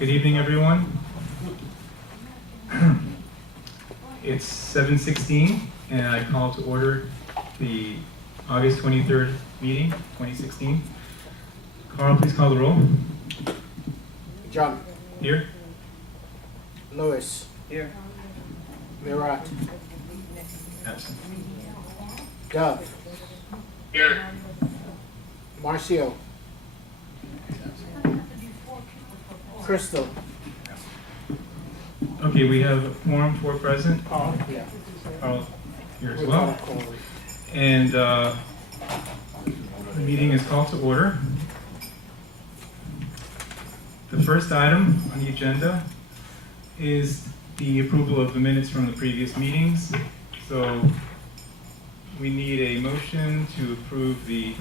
Good evening, everyone. It's 7:16, and I call to order the August 23rd meeting, 2016. Carl, please call the roll. John. Here. Lewis. Here. Virat. Absent. Dove. Here. Marcio. Crystal. Okay, we have a quorum for present. Paul. Yeah. Carl here as We're well. gonna call it. And the meeting is called to order. The first item on the agenda is the approval of the minutes from the previous meetings. So we need a motion to approve the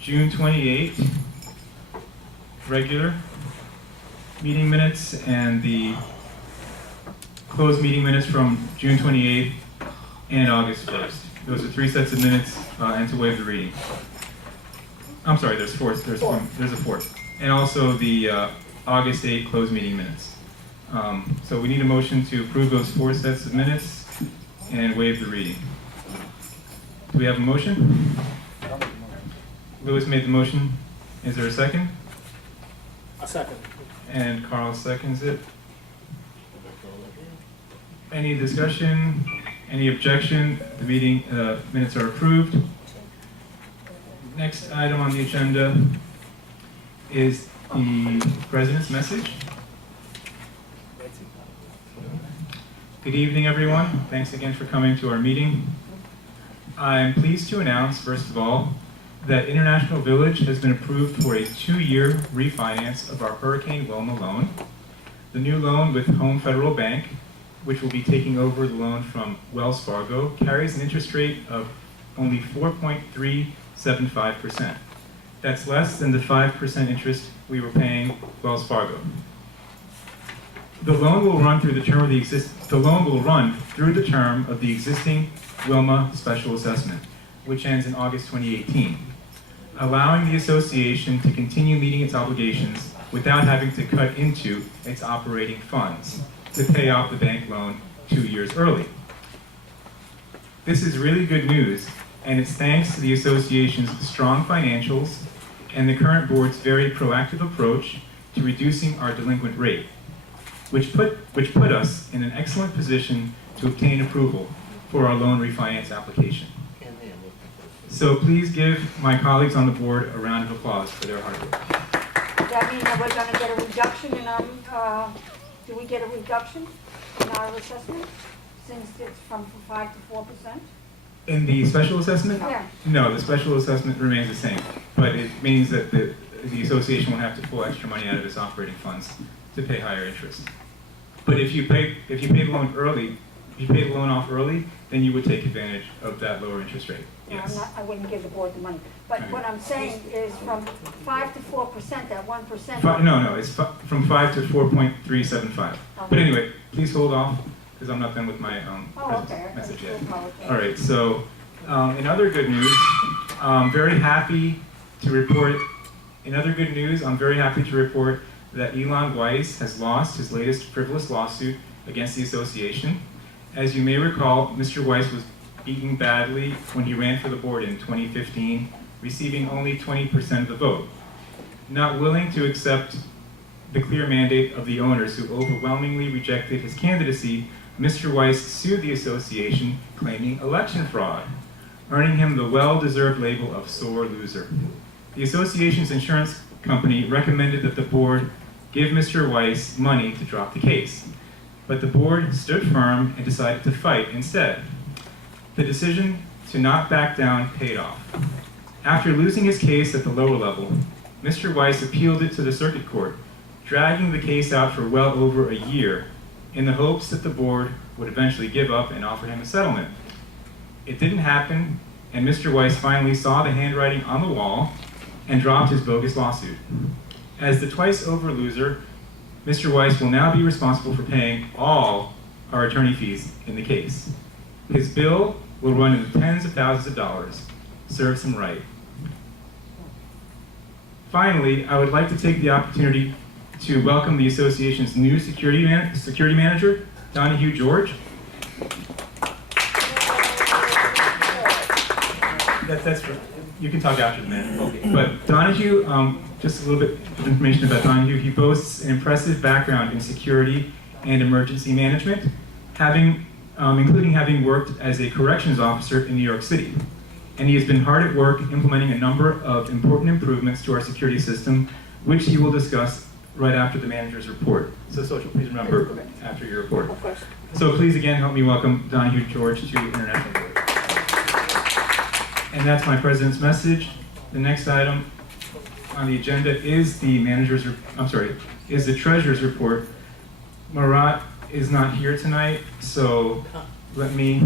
June 28th regular meeting minutes and the closed meeting minutes from June 28th and August 1st. Those are three sets of minutes, and to waive the reading. I'm sorry, there's a fourth. And also the August 8th closed meeting minutes. So we need a motion to approve those four sets of minutes and waive the reading. Do we have a motion? Lewis made the motion. Is there a second? A second. And Carl seconds it. Any discussion? Any objection? The meeting minutes are approved. Next item on the agenda is the President's message. Good evening, everyone. Thanks again for coming to our meeting. I'm pleased to announce, first of all, that International Village has been approved for a 2-year refinance of our Hurricane Wilma loan. The new loan with Home Federal Bank, which will be taking over the loan from Wells Fargo, carries an interest rate of only 4.375%. That's less than the 5% interest we were paying Wells Fargo. The loan will run through the term of the term of the existing Wilma special assessment, which ends in August 2018, allowing the association to continue meeting its obligations without having to cut into its operating funds to pay off the bank loan 2 years early. This is really good news, and it's thanks to the association's strong financials and the current board's very proactive approach to reducing our delinquent rate, which put us in an excellent position to obtain approval for our loan refinance application. So please give my colleagues on the board a round of applause for their hard work. Does that mean that we're going to get a reduction in our, do we get a reduction in our assessment since it's from 5 to 4%? In the special assessment? Yeah. No, the special assessment remains the same, but it means that the association won't have to pull extra money out of its operating funds to pay higher interest. But if you pay the loan early, if you pay the loan off early, then you would take advantage of that lower interest rate. No, Yes. I wouldn't give the board the money. But Okay. what I'm saying is from 5 to 4%, that 1%. No, it's from 5 to 4.375. But Okay. anyway, please hold off, because I'm not done with my Oh, okay. message yet. Okay. All right, so in other good news, I'm very happy to report that Elon Weiss has lost his latest frivolous lawsuit against the association. As you may recall, Mr. Weiss was beaten badly when he ran for the board in 2015, receiving only 20% of the vote. Not willing to accept the clear mandate of the owners who overwhelmingly rejected his candidacy, Mr. Weiss sued the association, claiming election fraud, earning him the well-deserved label of sore loser. The association's insurance company recommended that the board give Mr. Weiss money to drop the case, but the board stood firm and decided to fight instead. The decision to not back down paid off. After losing his case at the lower level, Mr. Weiss appealed it to the circuit court, dragging the case out for well over a year in the hopes that the board would eventually give up and offer him a settlement. It didn't happen, and Mr. Weiss finally saw the handwriting on the wall and dropped his bogus lawsuit. As the twice-over loser, Mr. Weiss will now be responsible for paying all our attorney fees in the case. His bill will run in the tens of thousands of dollars. Serves him right. Finally, I would like to take the opportunity to welcome the association's new security manager, Donahue George. That's you can talk after the minute. Okay. But Donahue, just a little bit of information about Donahue. He boasts an impressive background in security and emergency management, including having worked as a corrections officer in New York City. And he has been hard at work implementing a number of important improvements to our security system, which he will discuss right after the manager's report. So Social, please remember after your report. Of course. So please again help me welcome Donahue George to International Board. And that's my president's message. The next item on the agenda is the is the treasurer's report. Marat is not here tonight, so let me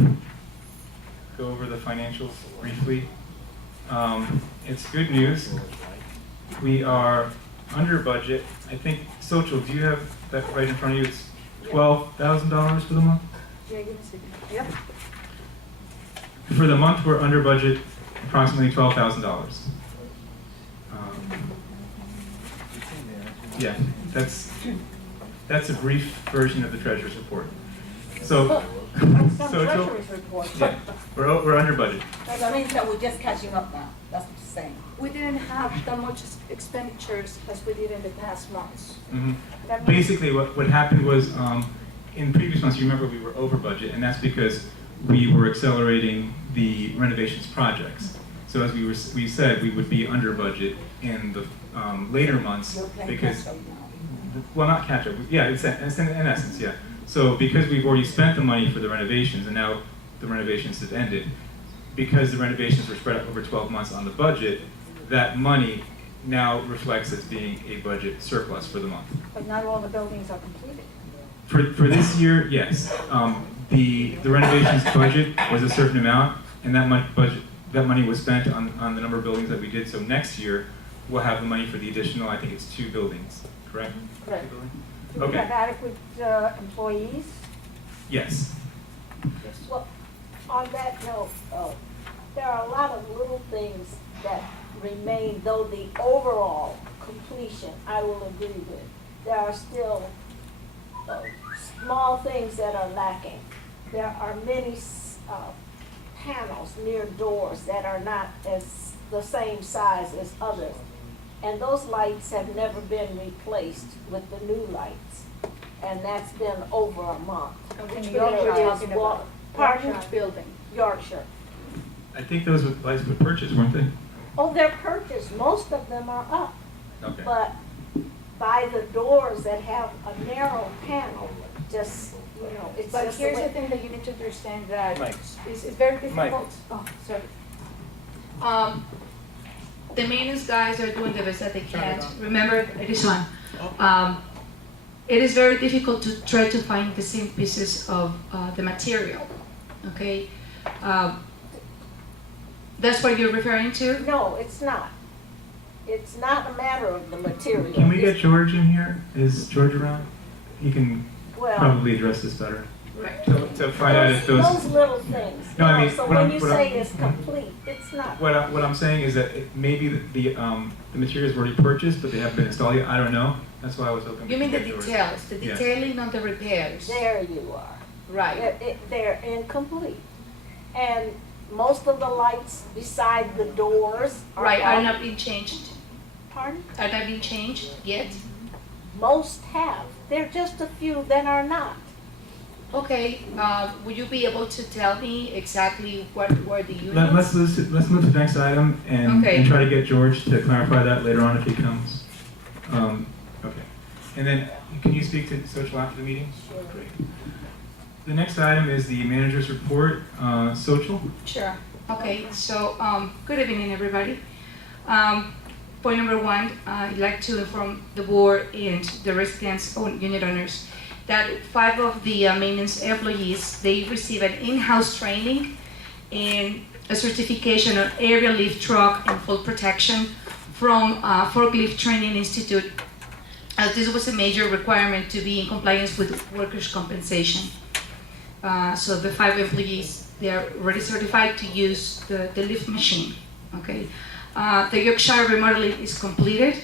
go over the financials briefly. It's good news. We are under budget. I think, Social, do you have that right in front of you? It's $12,000 for the month? Yeah, give me a second. Yep. For the month, we're under budget approximately $12,000. Yeah, that's a brief version of the treasurer's report. So, Some Social, treasurer's report. yeah, we're under budget. That means that we're just catching up now, that's what you're saying. We didn't have that much expenditures as we did in the past months. Mhm. That means- Basically, what happened was, in previous months, you remember we were over budget, and that's because we were accelerating the renovations projects. So as we said, we would be under budget in the later months You're playing because, catch up now. well, not catch up. Yeah, it's in essence, yeah. So because we've already spent the money for the renovations, and now the renovations have ended, because the renovations were spread out over 12 months on the budget, that money now reflects as being a budget surplus for the month. But not all the buildings are completed. For this year, yes. The renovations budget was a certain amount, and that money was spent on the number of buildings that we did. So next year, we'll have the money for the additional, I think it's 2 buildings, correct? Correct. 2 buildings? Do we Okay. have adequate employees? Yes. Well, on that note, there are a lot of little things that remain, though the overall completion, I will agree with. There are still small things that are lacking. There are many panels near doors that are not as the same size as others. And those lights have never been replaced with the new lights. And that's been over a month. Which There building are you is talking wa- about? Pardon? Which building? Yorkshire. I think those lights were purchased, weren't they? Oh, they're purchased, most of them are up, Okay. but by the doors that have a narrow panel, just, it's But just the here's the way. thing that you need to understand that Mike. it's very Mike. difficult. Oh, sorry. The maintenance guys are doing the best that they can. Remember, it is on. It is very difficult to try to find the same pieces of the material. Okay, that's what you're referring to. No, it's not. It's not a matter of the material. Can we get It's- George in here? Is George around? He can Well, probably address this better. Right. To find out if those little things. No, I mean, So what when I'm- you what say I'm- it's complete, it's not. What I'm saying is that maybe the materials were already purchased, but they haven't been installed yet. I don't know. That's why I was hoping. You we mean the could get George. details, the Yeah. detailing on the repairs. There you are. Right. They're incomplete. And most of the lights beside the doors are. Right, are off. not being changed. Pardon? Are not being changed yet? Most have. There are just a few that are not. Okay, would you be able to tell me exactly what were the units? Let's move to the next item and Okay. try to get George to clarify that later on if he comes. Okay. And then, can you speak to social after the meeting? Sure. Great. The next item is the manager's report, social. Sure. Okay, so, good evening, everybody. Point number 1, I'd like to inform the board and the residents, unit owners, that 5 of the maintenance employees, they receive an in-house training and a certification on aerial lift truck and full protection from Forklift Training Institute, as this was a major requirement to be in compliance with workers' compensation. So the 5 employees, they are already certified to use the lift machine, okay? The Yorkshire remodeling is completed.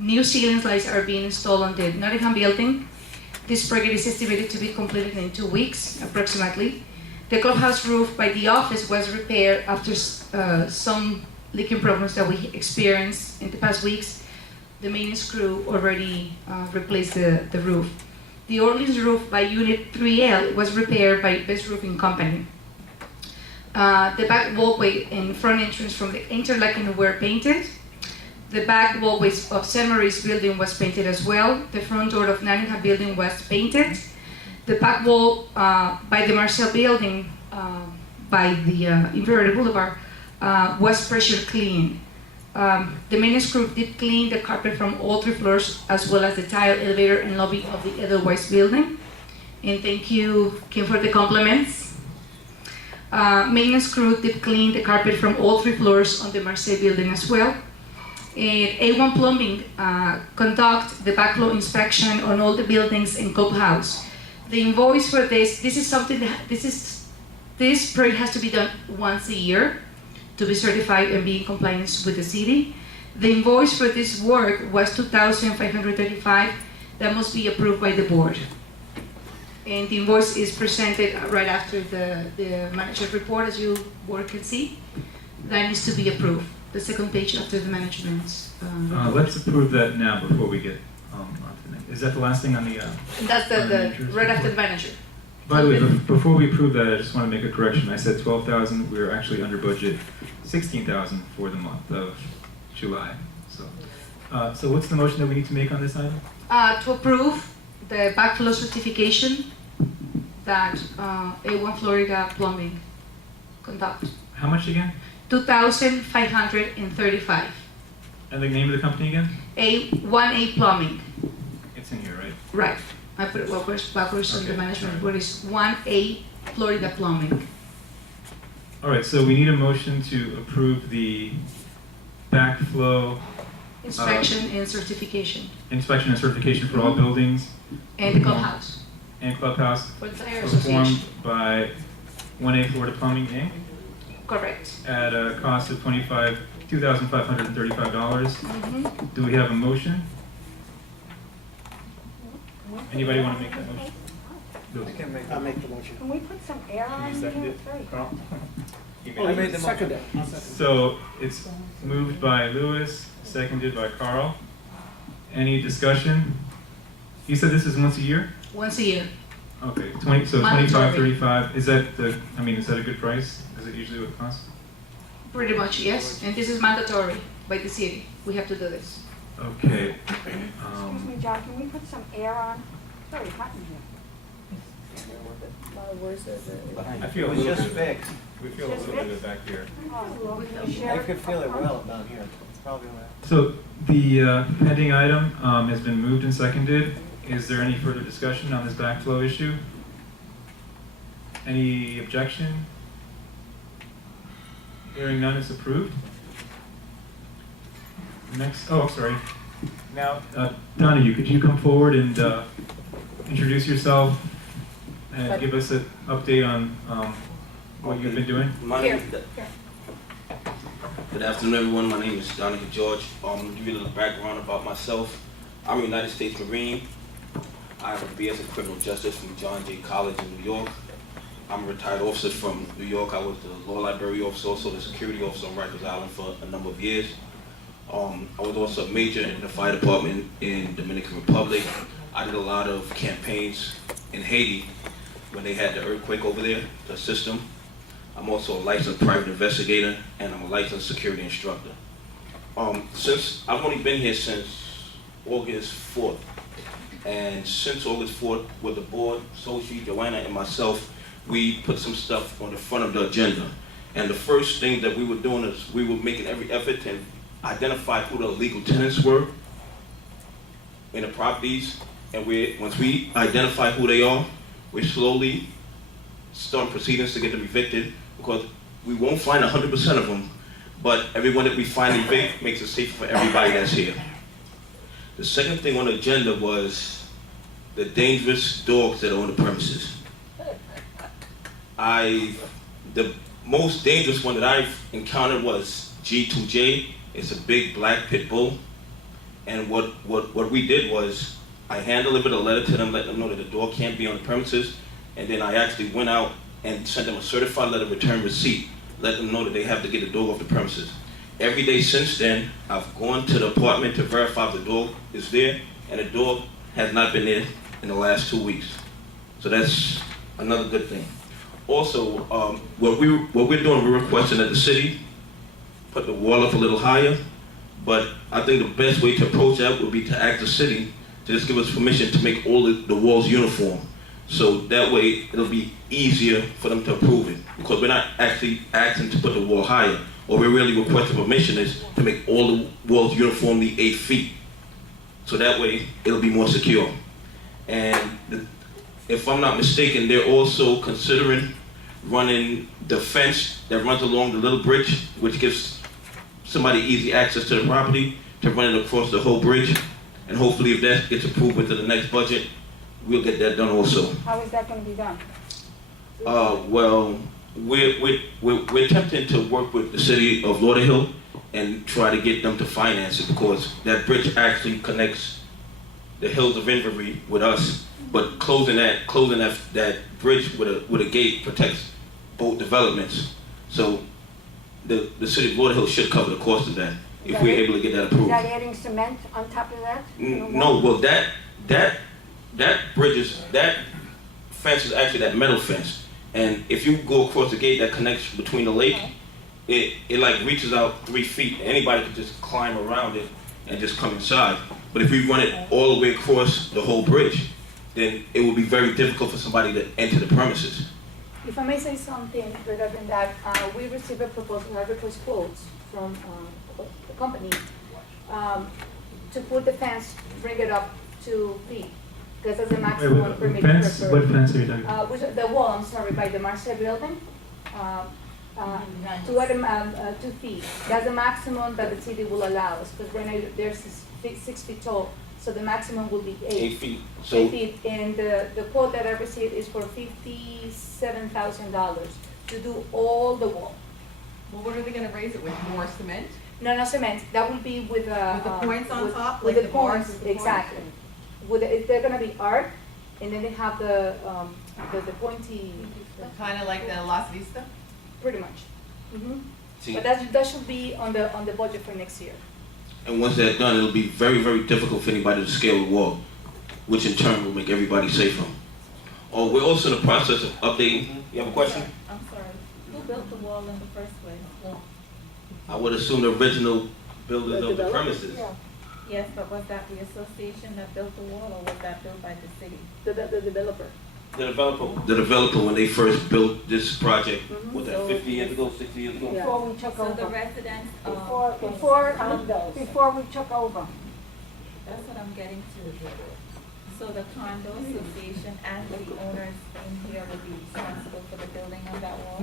new ceiling lights are being installed on the Nottingham building. This project is estimated to be completed in 2 weeks, approximately. The clubhouse roof by the office was repaired after some leaking problems that we experienced in the past weeks. The maintenance crew already replaced the roof. The Orleans roof by Unit 3L was repaired by Best Roofing Company. The back walkway and front entrance from the interlocking were painted. The back walkways of St. Marie's building was painted as well. The front door of Nottingham building was painted. The back wall by the Marcel building by the Inverted Boulevard was pressure cleaned. The maintenance crew did clean the carpet from all 3 floors as well as the tile elevator and lobby of the Edelweiss building. And thank you, Kim, for the compliments. Maintenance crew did clean the carpet from all 3 floors on the Marseille building as well. And A1 Plumbing conduct the backflow inspection on all the buildings in clubhouse. The invoice for this is something that this project has to be done once a year to be certified and be in compliance with the city. The invoice for this work was $2,535. That must be approved by the board. And the invoice is presented right after the manager's report, as you board can see. That needs to be approved. The second page after the management's. Let's approve that now before we get on to the next. Is that the last thing on the? That's the right after the manager. By the way, before we approve that, I just want to make a correction. I said 12,000. We were actually under budget, 16,000 for the month of July. So what's the motion that we need to make on this item? To approve the backflow certification that A1 Florida Plumbing conduct. How much again? $2,535. And the name of the company again? A1A Plumbing. It's in here, right? Right. I put it backwards on the Okay. management report. It's 1A Florida Plumbing. All right, so we need a motion to approve the backflow Inspection and certification. inspection and certification for all buildings And the clubhouse and clubhouse for the entire performed association. by 1A Florida Plumbing Inc. Correct. at a cost of $2,535. Do we have a motion? Anybody want to make that motion? Bill. I'll make the motion. Can we put some air Can on you it? second it? Three. Carl? You Oh, made you it. second it. I'll second So it's moved by Lewis, seconded by Carl. Any discussion? You said this is once a year? Once a year. Okay, 20, so Mandatory. 25, 35. Is that is that a good price? Is it usually what it costs? Pretty much, yes. And this is mandatory by the city. We have to do this. Okay. Excuse me, John, can we put some air on? It's very hot in here. I feel a It was little just bit, fixed. we feel a little bit of back here. I could feel it well down here. It's probably what So the pending item has been moved and seconded. Is there any further discussion on this backflow issue? Any objection? Hearing none, it's approved. Next, oh, sorry. Now, Donahue, could you come forward and introduce yourself and give us an update on what you've been doing? My name is Good afternoon, everyone. My name is Donahue George. To give you a little background about myself, I'm a United States Marine. I have a BS in criminal justice from John Jay College in New York. I'm a retired officer from New York. I was the law library officer, also the security officer on Rikers Island for a number of years. I was also a major in the fire department in Dominican Republic. I did a lot of campaigns in Haiti when they had the earthquake over there, the system. I'm also a licensed private investigator, and I'm a licensed security instructor. Since I've only been here since August 4th, and since August 4th, with the board, Sophie, Joanna, and myself, we put some stuff on the front of the agenda. And the first thing that we were doing is we were making every effort to identify who the legal tenants were in the properties. And once we identify who they are, we're slowly starting proceedings to get them evicted, because we won't find 100% of them, but everyone that we find evict makes it safer for everybody that's here. The second thing on the agenda was the dangerous dogs that are on the premises. The most dangerous one that I've encountered was G2J. It's a big black pit bull, And what we did was, I hand-delivered a letter to them, letting them know that the door can't be on the premises, and then I actually went out and sent them a certified letter return receipt, let them know that they have to get the door off the premises. Every day since then, I've gone to the apartment to verify if the door is there, and the door has not been there in the last 2 weeks. So that's another good thing. Also, what we're doing, we're requesting that the city put the wall up a little higher, but I think the best way to approach that would be to ask the city to just give us permission to make all the walls uniform. So that way it'll be easier for them to approve it, because we're not actually asking to put the wall higher. What we're really requesting permission is to make all the walls uniformly 8 feet. So that way it'll be more secure. And if I'm not mistaken, they're also considering running the fence that runs along the little bridge, which gives somebody easy access to the property, to run it across the whole bridge. And hopefully if that gets approved into the next budget, we'll get that done also. How is that gonna be done? Well, we're attempting to work with the city of Lauderhill and try to get them to finance it, because that bridge actually connects the hills of Invery with us. But closing that bridge with a gate protects both developments. So the city of Lauderhill should cover the cost of that if we're able to get that Is approved. that adding cement on top of that? No, well that fence is actually that metal fence. And if you go across the gate that connects between the lake, it like reaches out 3 feet. Anybody could just climb around it and just come inside. But if we run it all the way across the whole bridge, then it would be very difficult for somebody to enter the premises. If I may say something regarding that, we received a proposal, I request quotes from the company to put the fence, bring it up 2 feet, because that's the maximum permitted. Fence? What fence are you talking about? The wall, I'm sorry, by the Marseille building, to 2 feet. That's the maximum that the city will allow us, because right now there's 6 feet tall, so the maximum will be 8 feet. 8 feet, and the quote that I received is for $57,000 to do all the wall. Well, what are they gonna raise it with, more cement? No cement, that will be with With the points on top, with like the the bars points, with the points? exactly. They're gonna be arc, and then they have the pointy, Kinda like the Las Vista? pretty much. See, But that should be on the budget for next year. and once that's done, it'll be very, very difficult for anybody to scale the wall, which in turn will make everybody safer. Oh, we're also in the process of updating. You have a question? I'm sorry, who built the wall in the first place? I would assume the original builders of the premises. Yes, but was that the association that built the wall, or was that built by the city? The developer. The developer, when they first built this project, was that So 50 years ago, 60 years ago? Before we took So the over. residents, Before we took over. that's what I'm getting to. So the condo association and the owners in here will be responsible for the building of that wall?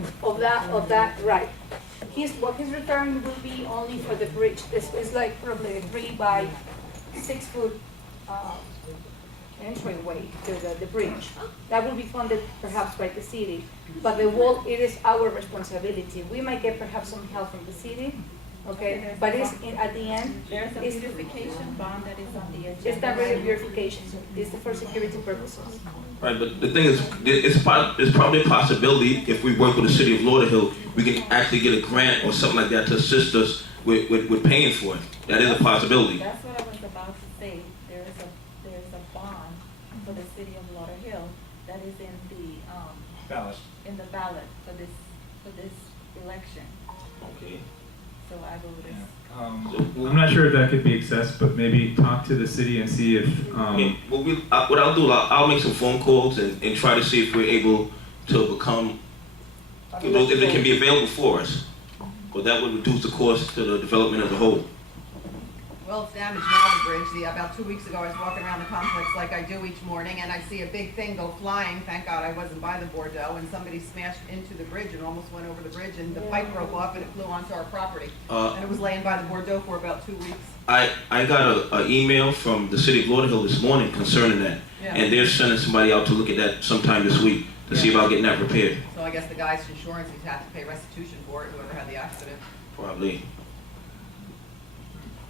Of that, right. What he's referring will be only for the bridge. This is like probably a 3 by 6 foot entryway to the bridge. That will be funded perhaps by the city, but the wall, it is our responsibility. We might get perhaps some help from the city, okay? But at the end, There's a it's, beautification bond that is on the agenda. it's not really verification, it's for security purposes. Right, but the thing is, it's probably a possibility if we work with the city of Lauderhill, we can actually get a grant or something like that to assist us with paying for it. That is a possibility. That's what I was about to say. There's a bond for the city of Lauderhill that is in the Ballot. ballot for this election. Okay. So I voted. I'm not sure if that could be accessed, but maybe talk to the city and see if, Okay, well, what I'll do, I'll make some phone calls and try to see if we're able to become, if it can be available for us. But that would reduce the cost to the development as a whole. Well, it's damaged now, the bridge. About 2 weeks ago, I was walking around the complex like I do each morning, and I see a big thing go flying. Thank God I wasn't by the Bordeaux, and somebody smashed into the bridge and almost went over the bridge, and the pipe broke off and it flew onto our property. And it was laying by the Bordeaux for about 2 weeks. I got an email from the city of Lauderhill this morning concerning that. Yeah. And they're sending somebody out to look at that sometime this week to see about getting that repaired. So I guess the guy's insurance, he's had to pay restitution for it, whoever had the accident. Probably.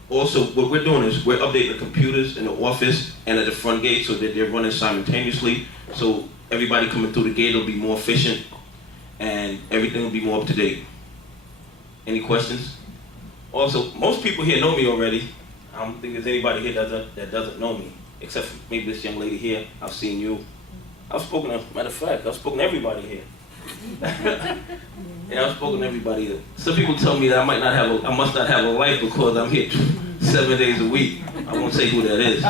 Also, what we're doing is we're updating the computers in the office and at the front gate so that they're running simultaneously. So everybody coming through the gate will be more efficient and everything will be more up to date. Any questions? Also, most people here know me already. I don't think there's anybody here that doesn't know me, except for maybe this young lady here. I've seen you. I've spoken to, matter of fact, I've spoken to everybody here. Yeah, I've spoken to everybody here. Some people tell me that I must not have a life because I'm here 7 days a week. I won't say who that is.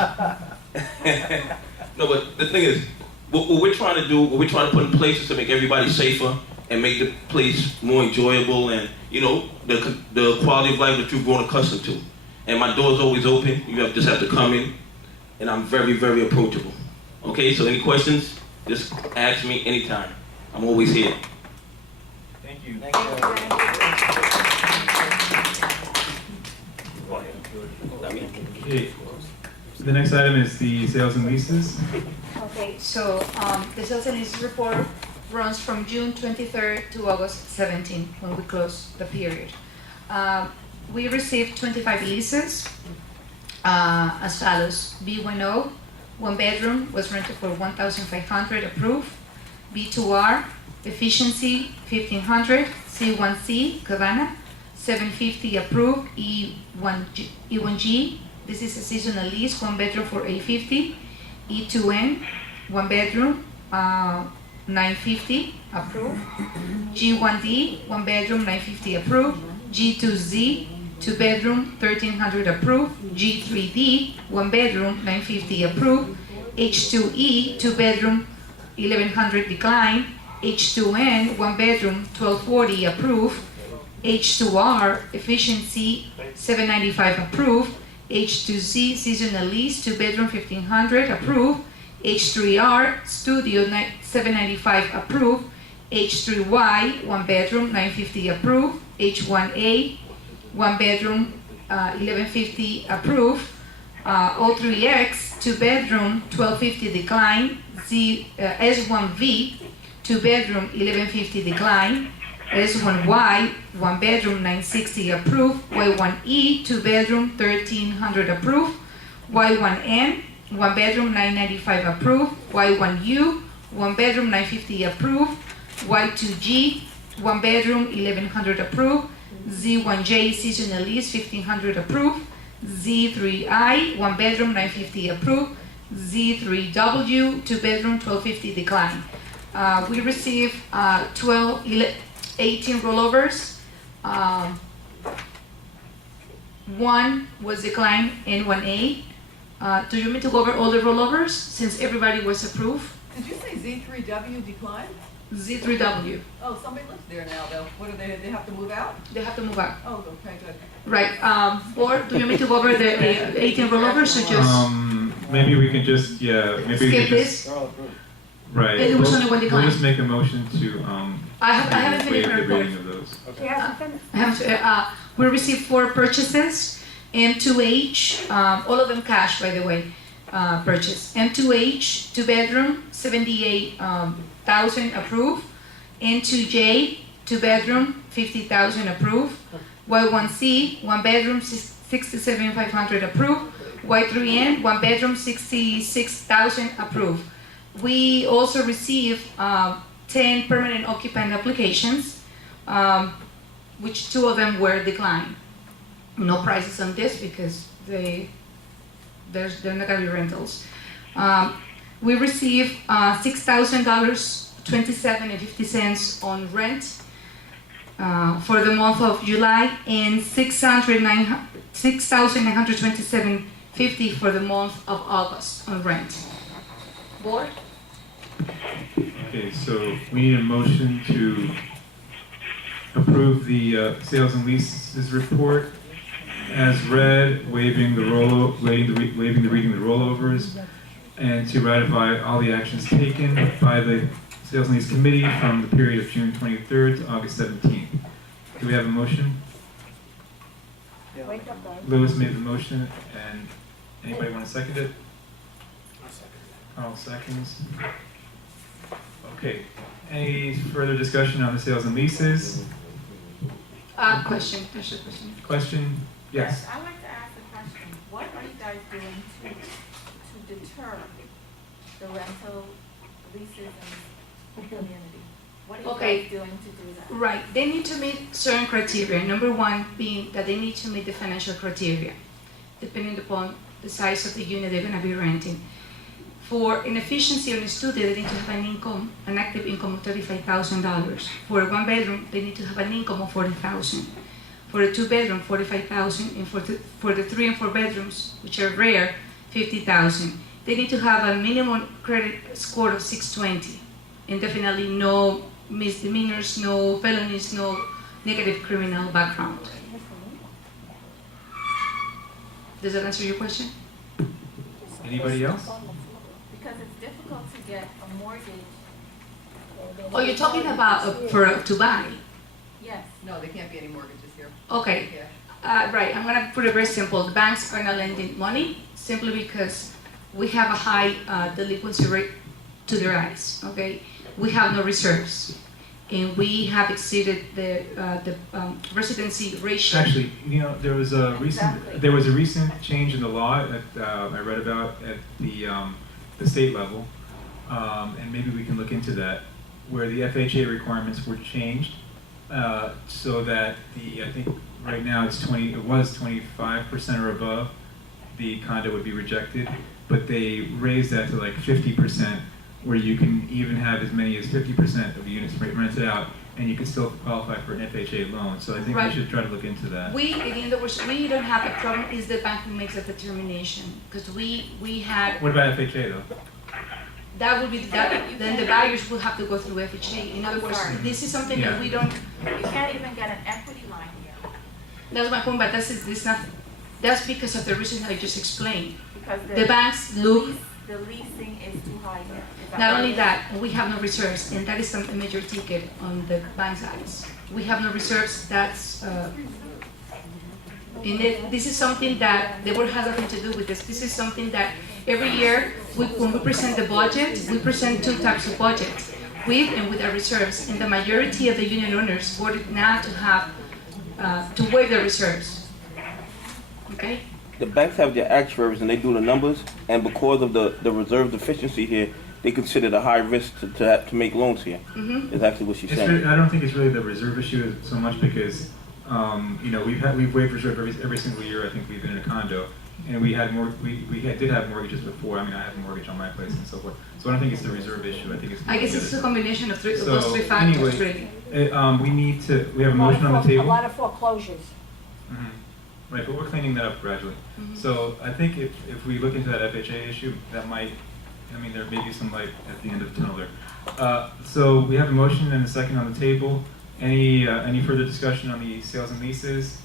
No, but the thing is, what we're trying to do, what we're trying to put in place is to make everybody safer and make the place more enjoyable and, you know, the quality of life that you've grown accustomed to. And my door's always open. You just have to come in, and I'm very, very approachable. Okay, so any questions, just ask me anytime. I'm always here. Thank you. Thank you. Okay. The next item is the sales and leases. Okay, so the sales and leases report runs from June 23rd to August 17th when we close the period. We received 25 leases as follows. B10, 1 bedroom, was rented for $1,500, approved. B2R, efficiency, $1,500. C1C, Cabana, $750, approved. E1G, this is a seasonal lease, 1 bedroom for $850. E2N, 1 bedroom, $950, approved. G1D, 1 bedroom, $950, approved. G2Z, 2 bedroom, $1,300, approved. G3D, 1 bedroom, $950, approved. H2E, 2 bedroom, $1,100, declined. H2N, 1 bedroom, $1,240, approved. H2R, efficiency, $795, approved. H2Z, seasonal lease, 2 bedroom, $1,500, approved. H3R, studio, $795, approved. H3Y, 1 bedroom, $950, approved. H1A, 1 bedroom, $1,150, approved. O3X, 2 bedroom, $1,250, decline. S1V, 2 bedroom, $1,150, decline. S1Y, 1 bedroom, $960, approved. Y1E, 2 bedroom, $1,300, approved. Y1N, 1 bedroom, $995, approved. Y1U, 1 bedroom, $950, approved. Y2G, 1 bedroom, $1,100, approved. Z1J, seasonal lease, $1,500, approved. Z3I, 1 bedroom, $950, approved. Z3W, 2 bedroom, $1,250, decline. We received 18 rollovers. 1 was declined in 1A. Do you want me to go over all the rollovers since everybody was approved? Did you say Z3W declined? Z3W. Oh, somebody lives there now, though. What they have to move out? They have to move out. Oh, okay, good. Right. Or do you want me to go over the 18 rollovers or just Maybe we can just, maybe we skip can just, this? They're all approved. right. It was We'll- only one decline. We'll just make a motion to, I haven't waive finished my the report. reading of those. She hasn't finished. I have to, we received 4 purchases. M2H, all of them cash, by the way, purchase. M2H, 2 bedroom, 78,000 approved. N2J, 2 bedroom, 50,000 approved. Y1C, 1 bedroom, 67,500 approved. Y3N, 1 bedroom, 66,000 approved. We also received 10 permanent occupant applications, which 2 of them were declined. No prices on this because they're not gonna be rentals. We received $6,000, 27.50 on rent for the month of July and $6,927.50 for the month of August on rent. Board? Okay, so we need a motion to approve the sales and leases report as read, waiving the reading of the rollovers, and to ratify all the actions taken by the Sales and Lease Committee from the period of June 23rd to August 17th. Do we have a motion? Wake up, guys. Lewis made the motion, and anybody want to second it? Carl seconds. Okay, any further discussion on the sales and leases? Question. There's a question. Question? Yes. I'd like to ask a guys doing to deter the rental leases in the community? What are you Okay. guys doing to do that? Right, they need to meet certain criteria. Number one being that they need to meet the financial criteria, depending upon the size of the unit they're gonna be renting. For an efficiency on a studio, they need to have an active income of $35,000. For a one bedroom, they need to have an income of $40,000. For a two bedroom, $45,000, and for the 3 and 4 bedrooms, which are rare, $50,000. They need to have a minimum credit score of 620, and definitely no misdemeanors, no felonies, no negative criminal background. Does that answer your question? Anybody else? Because it's difficult to get a mortgage. Oh, you're talking about to buy? Yes. No, there can't be any mortgages here. Okay. Yeah. Right, I'm gonna put it very simple. The banks are not lending money simply because we have a high delinquency rate to their eyes, okay? We have no reserves, and we have exceeded the residency ratio. Actually, you know, there was a Exactly. recent change in the law that I read about at the state level, and maybe we can look into that, where the FHA requirements were changed so that I think right now it was 25% or above, the condo would be rejected, but they raised that to like 50%, where you can even have as many as 50% of the units rented out, and you can still qualify for an FHA loan. So I think Right. we should try to look into that. In other words, we don't have a problem, is the bank who makes a determination, because we had, What about FHA though? that would be, then the buyers will have to go through FHA. In other words, Sorry. this is something Yeah. that we don't, You can't even get an equity line here that's my point, but that's because of the reasons I just explained. because The banks look, the leasing is too high here. Is that not what only it is? that, we have no reserves, and that is a major ticket on the bank's eyes. We have no reserves, that's, this is something that the board has nothing to do with this. This is something that every year, when we present the budget, we present 2 types of budgets, with and without reserves, and the majority of the union owners voted not to have, to waive the reserves. Okay? The banks have their actuaries and they do the numbers, and because of the reserve deficiency here, they consider it a high risk to make loans here. Mm-hmm. Is actually what she's It's saying. I don't think it's really the reserve issue so much because, you know, we've waived reserve every single year. I think we've been in a condo, and we did have mortgages before. I mean, I have a mortgage on my place and so forth. So I don't think it's the reserve issue. I think it's. I guess it's a combination of those So, 3 factors, anyway, really. we have a motion on the A table. lot of foreclosures. Mhm. Right, but we're cleaning that up gradually. Mhm. So I think if we look into that FHA issue, that might, I mean, there may be some light at the end of the tunnel there. So we have a motion and a second on the table. Any further discussion on the sales and leases?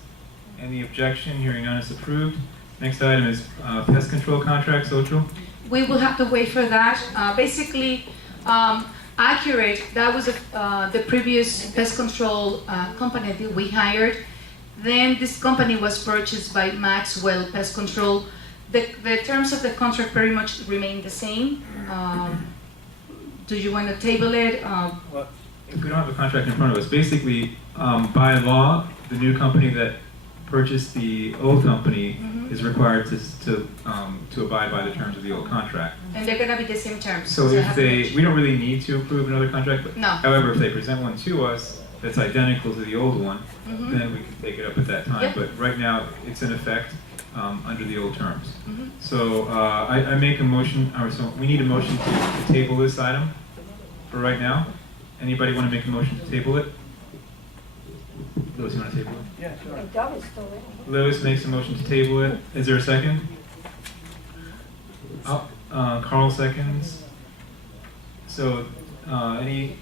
Any objection? Hearing none, is approved. Next item is pest control contract, social. We will have to wait for that. Basically, Accurate, that was the previous pest control company that we hired. Then this company was purchased by Maxwell Pest Control. The terms of the contract very much remain the same. Do you want to table it? Well, if we don't have a contract in front of us, basically, by law, the new company that purchased the old company is required to abide by the terms of the old contract. And they're gonna be the same terms. So it if has to they, be- we don't really need to approve another contract, but No. however, if they present one to us that's identical to the old one, Mhm. then we can take it up at that time. Yeah. But right now, it's in effect under the old terms. Mhm. So I make a motion, or so we need a motion to table this item for right now. Anybody want to make a motion to table it? Louis, you want to table it? Yeah, sure. And Doug is still in. Louis makes a motion to table it. Is there a second? Carl seconds. So, any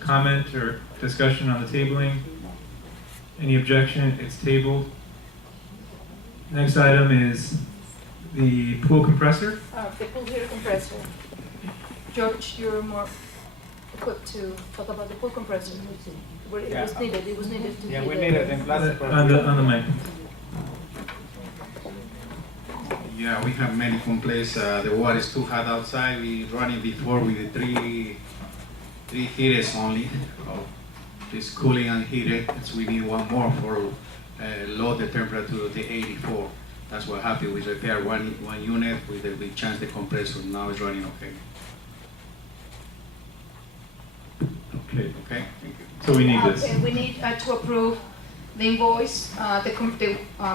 comment or discussion on the tabling? Any objection? It's tabled. Next item is the pool compressor. The pool heater compressor. George, you're more equipped to talk about the pool compressor. Where it was needed, to Yeah, be we the- need it in plastic. On the mic. Yeah, we have many complaints. The water is too hot outside. We running before with the three heaters only. This cooling and heater. So we need one more for lower the temperature to the 84. That's what happened. We repaired one unit, we changed the compressor, now it's running okay. Okay, Okay, thank you. so we need this. Okay, we need to approve the invoice. The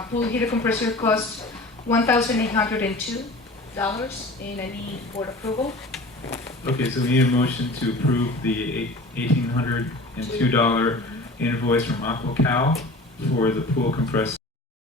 pool heater compressor costs $1,802, and I need board approval. Okay, so we need a motion to approve the $1,802 invoice from AquaCal for the pool compressor